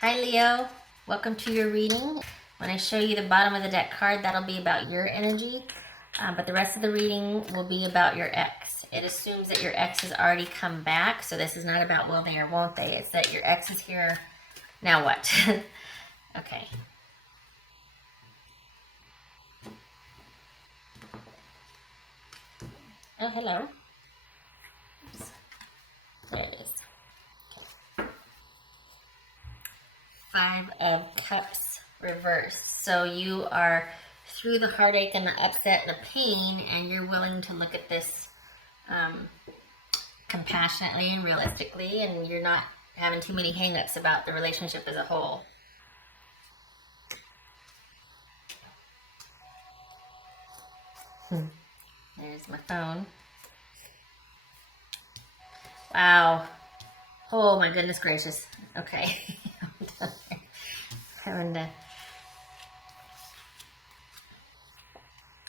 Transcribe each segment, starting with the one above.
Hi Leo, welcome to your reading. When I show you the bottom of the deck card, that'll be about your energy, but the rest of the reading will be about your ex. It assumes that your ex has already come back, so this is not about will they or won't they. It's that your ex is here. Now what? Okay. Oh, hello. Oops. There it is. Five of Cups reversed. So you are through the heartache and the upset and the pain, and you're willing to look at this compassionately and realistically, and you're not having too many hang-ups about the relationship as a whole. There's my phone. Wow. Oh my goodness gracious. Okay. Having to.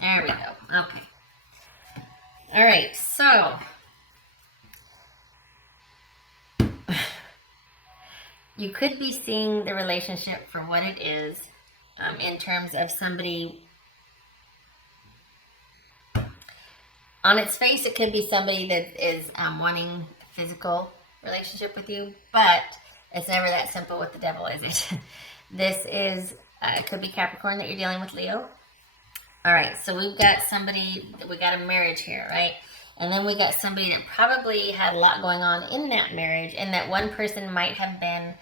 There we go. Okay. All right. So you could be seeing the relationship for what it is, in terms of somebody. On its face, it could be somebody that is wanting a physical relationship with you, but it's never that simple with the devil, is it? This is, it could be Capricorn that you're dealing with, Leo. All right, so we've got somebody, we got a marriage here, right? And then we got somebody that probably had a lot going on in that marriage, and that one person might have been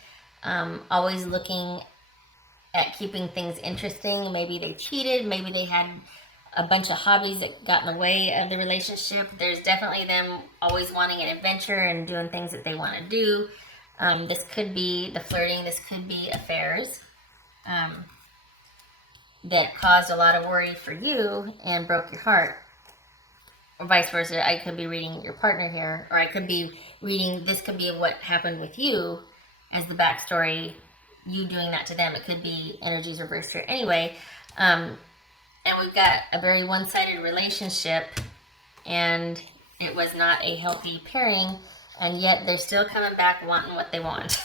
always looking at keeping things interesting. Maybe they cheated, maybe they had a bunch of hobbies that got in the way of the relationship. There's definitely them always wanting an adventure and doing things that they want to do. This could be the flirting, this could be affairs that caused a lot of worry for you and broke your heart. Or vice versa. I could be reading your partner here, or I could be reading, this could be what happened with you as the backstory, you doing that to them. It could be energies reversed here. Anyway, and we've got a very one-sided relationship, and it was not a healthy pairing, and yet they're still coming back wanting what they want.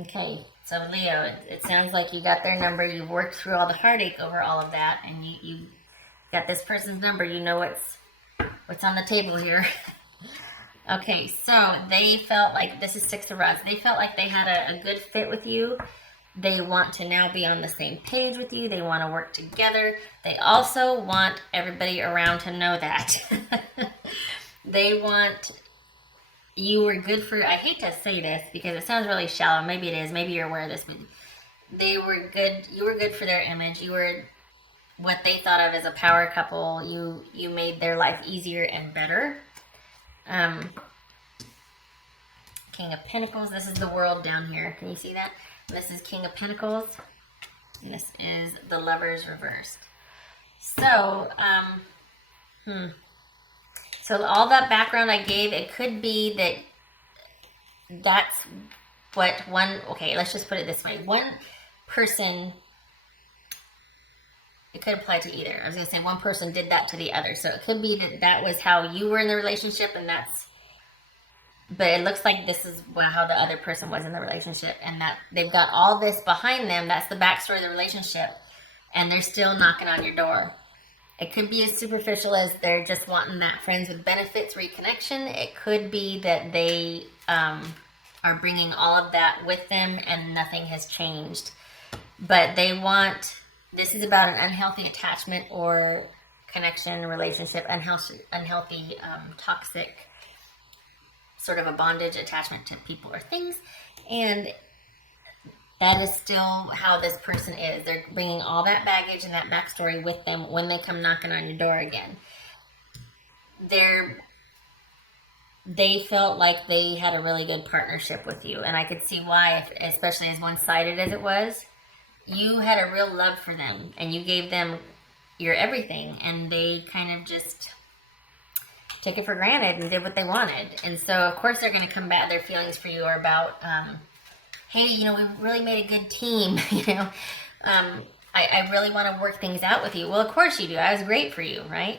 Okay, so Leo, it sounds like you got their number. You've worked through all the heartache over all of that, and you got this person's number. You know what's on the table here. Okay, so they felt like, this is Six of Rods, they felt like they had a good fit with you. They want to now be on the same page with you. They want to work together. They also want everybody around to know that. They want, you were good for, I hate to say this because it sounds really shallow. Maybe it is. Maybe you're aware of this, but they were good. You were good for their image. You were what they thought of as a power couple. You made their life easier and better. King of Pentacles. This is the World down here. Can you see that? This is King of Pentacles. And this is the Lovers reversed. So, so all that background I gave, it could be that that's what one, okay, let's just put it this way. One person, it could apply to either. I was going to say one person did that to the other. So it could be that that was how you were in the relationship, and that's, but it looks like this is how the other person was in the relationship, and that they've got all this behind them. That's the backstory of the relationship, and they're still knocking on your door. It could be as superficial as they're just wanting that friends with benefits reconnection. It could be that they are bringing all of that with them and nothing has changed. But they want, this is about an unhealthy attachment or connection, relationship, unhealthy toxic sort of a bondage attachment to people or things, and that is still how this person is. They're bringing all that baggage and that backstory with them when they come knocking on your door again. They felt like they had a really good partnership with you, and I could see why, especially as one-sided as it was. You had a real love for them, and you gave them your everything, and they kind of just took it for granted and did what they wanted. And so, of course, they're going to come back. Their feelings for you are about, hey, we really made a good team. I really want to work things out with you. Well, of course you do. I was great for you, right?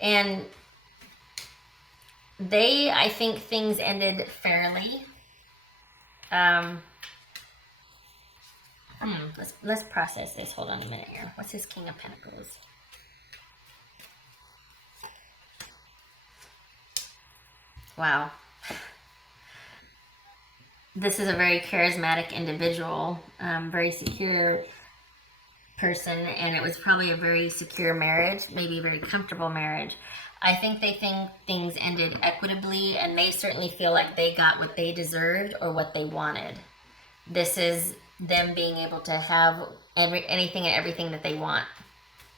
And I think things ended fairly. Um, let's process this. Hold on a minute here. What's his King of Pentacles? Wow. This is a very charismatic individual, very secure person, and it was probably a very secure marriage, maybe a very comfortable marriage. I think they think things ended equitably, and they certainly feel like they got what they deserved or what they wanted. This is them being able to have anything and everything that they want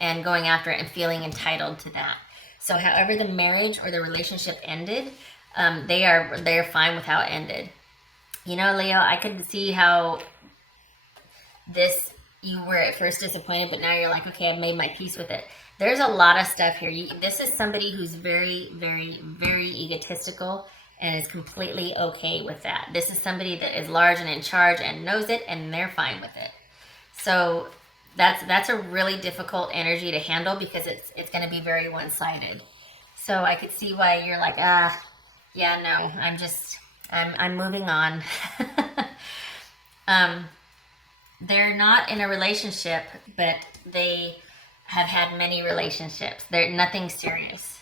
and going after it and feeling entitled to that. So however the marriage or the relationship ended, they're fine with how it ended. You know, Leo, I could see how this, you were at first disappointed, but now you're like, okay, I've made my peace with it. There's a lot of stuff here. This is somebody who's very, very, very egotistical and is completely okay with that. This is somebody that is large and in charge and knows it, and they're fine with it. So that's a really difficult energy to handle because it's going to be very one-sided. So I could see why you're like, yeah, no, I'm moving on. They're not in a relationship, but they have had many relationships. They're nothing serious.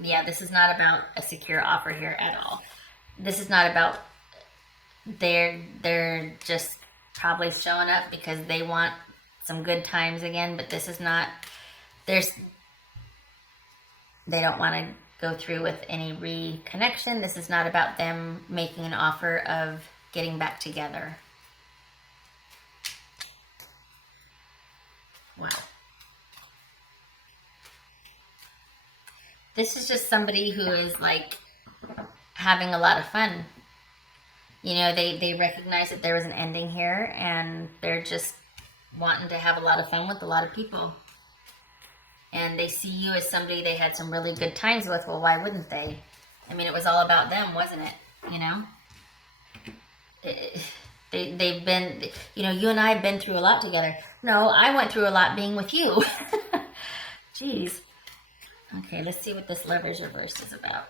Yeah, this is not about a secure offer here at all. This is not about, they're just probably showing up because they want some good times again, but this is not, they don't want to go through with any reconnection. This is not about them making an offer of getting back together. Wow. This is just somebody who is like having a lot of fun. You know, they recognize that there was an ending here and they're just wanting to have a lot of fun with a lot of people. And they see you as somebody they had some really good times with. Well, why wouldn't they? I mean, it was all about them, wasn't it? You know? They've been, you know, you and I have been through a lot together. No, I went through a lot being with you. Jeez. Okay, let's see what this Lovers Reverse is about.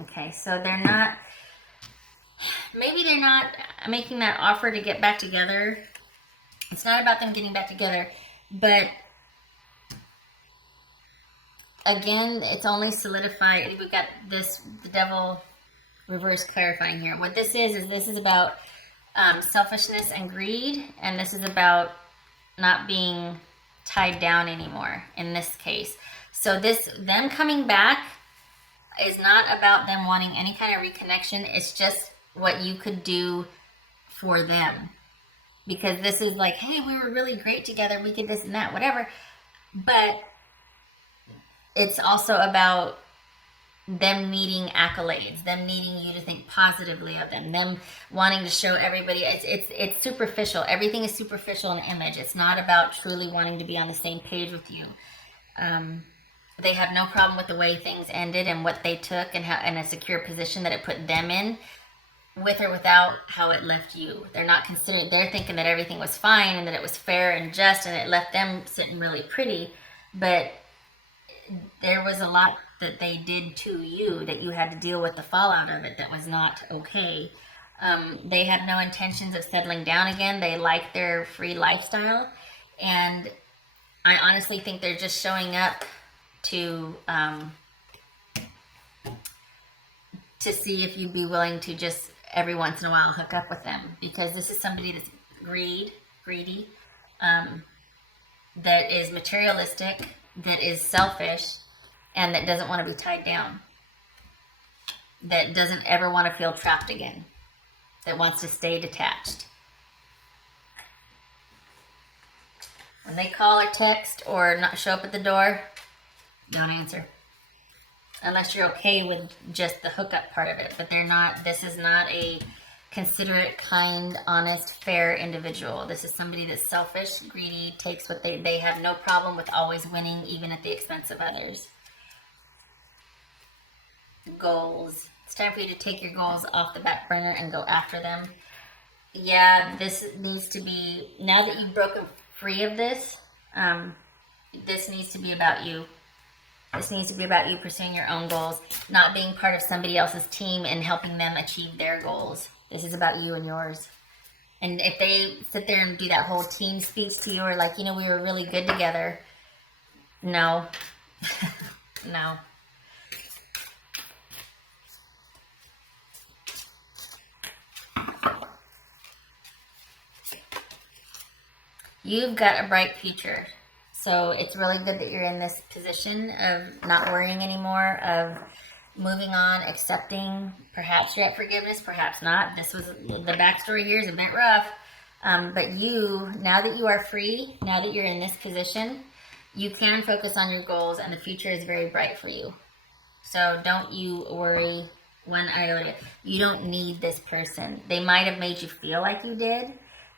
Okay, so maybe they're not making that offer to get back together. It's not about them getting back together, but again, it's only solidified. We've got this, the Devil reverse clarifying here. What this is about selfishness and greed, and this is about not being tied down anymore in this case. So them coming back is not about them wanting any kind of reconnection. It's just what you could do for them. Because this is like, hey, we were really great together. We did this and that, whatever. But it's also about them needing accolades, them needing you to think positively of them wanting to show everybody. It's superficial. Everything is superficial in image. It's not about truly wanting to be on the same page with you. They have no problem with the way things ended and what they took and a secure position that it put them in, with or without how it left you. They're not considering, they're thinking that everything was fine and that it was fair and just and it left them sitting really pretty. But there was a lot that they did to you that you had to deal with the fallout of it that was not okay. They had no intentions of settling down again. They like their free lifestyle. And I honestly think they're just showing up to see if you'd be willing to just every once in a while hook up with them, because this is somebody that's greedy, that is materialistic, that is selfish, and that doesn't want to be tied down, that doesn't ever want to feel trapped again, that wants to stay detached. When they call or text or not show up at the door, don't answer. Unless you're okay with just the hookup part of it. But this is not a considerate, kind, honest, fair individual. This is somebody that's selfish, greedy, takes what they have no problem with always winning, even at the expense of others. Goals. It's time for you to take your goals off the back burner and go after them. Yeah, this needs to be, now that you've broken free of this, um, this needs to be about you. This needs to be about you pursuing your own goals, not being part of somebody else's team and helping them achieve their goals. This is about you and yours. And if they sit there and do that whole team speech to you, or like, you know, we were really good together. No, no. You've got a bright future. So it's really good that you're in this position of not worrying anymore, of moving on, accepting. Perhaps you're at forgiveness, perhaps not. This was the backstory here is a bit rough. But you, now that you are free, now that you're in this position, you can focus on your goals, and the future is very bright for you. So don't you worry one iota. You don't need this person. They might have made you feel like you did.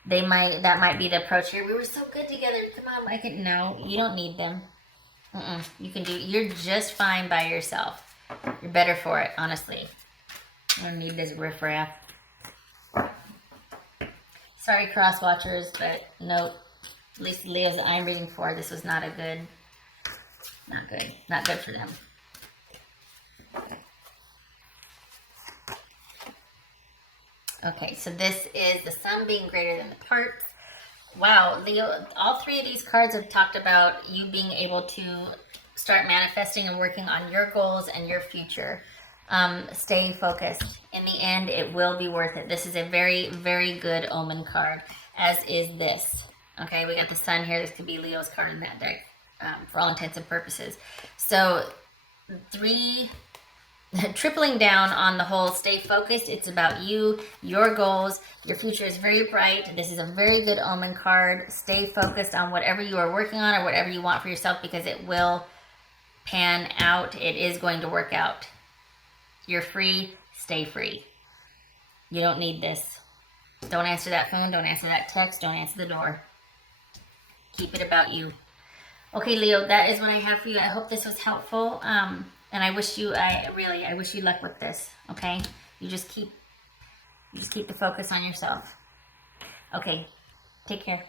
That might be the approach here. We were so good together. Come on, I can. No, you don't need them. You can do. You're just fine by yourself. You're better for it, honestly. I don't need this riffraff. Sorry, cross watchers, but nope. At least the Leos that I'm reading for, this was not good for them. Okay, so this is the sum being greater than the parts. Wow, Leo, all three of these cards have talked about you being able to start manifesting and working on your goals and your future. Stay focused. In the end, it will be worth it. This is a very, very good omen card, as is this. Okay, we got the sun here. This could be Leo's card in that deck, for all intents and purposes. So, tripling down on the whole stay focused. It's about you, your goals. Your future is very bright. This is a very good omen card. Stay focused on whatever you are working on or whatever you want for yourself, because it will pan out. It is going to work out. You're free. Stay free. You don't need this. Don't answer that phone. Don't answer that text. Don't answer the door. Keep it about you. Okay, Leo, that is what I have for you. I hope this was helpful. And I wish you luck with this. Okay, you just keep the focus on yourself. Okay, take care.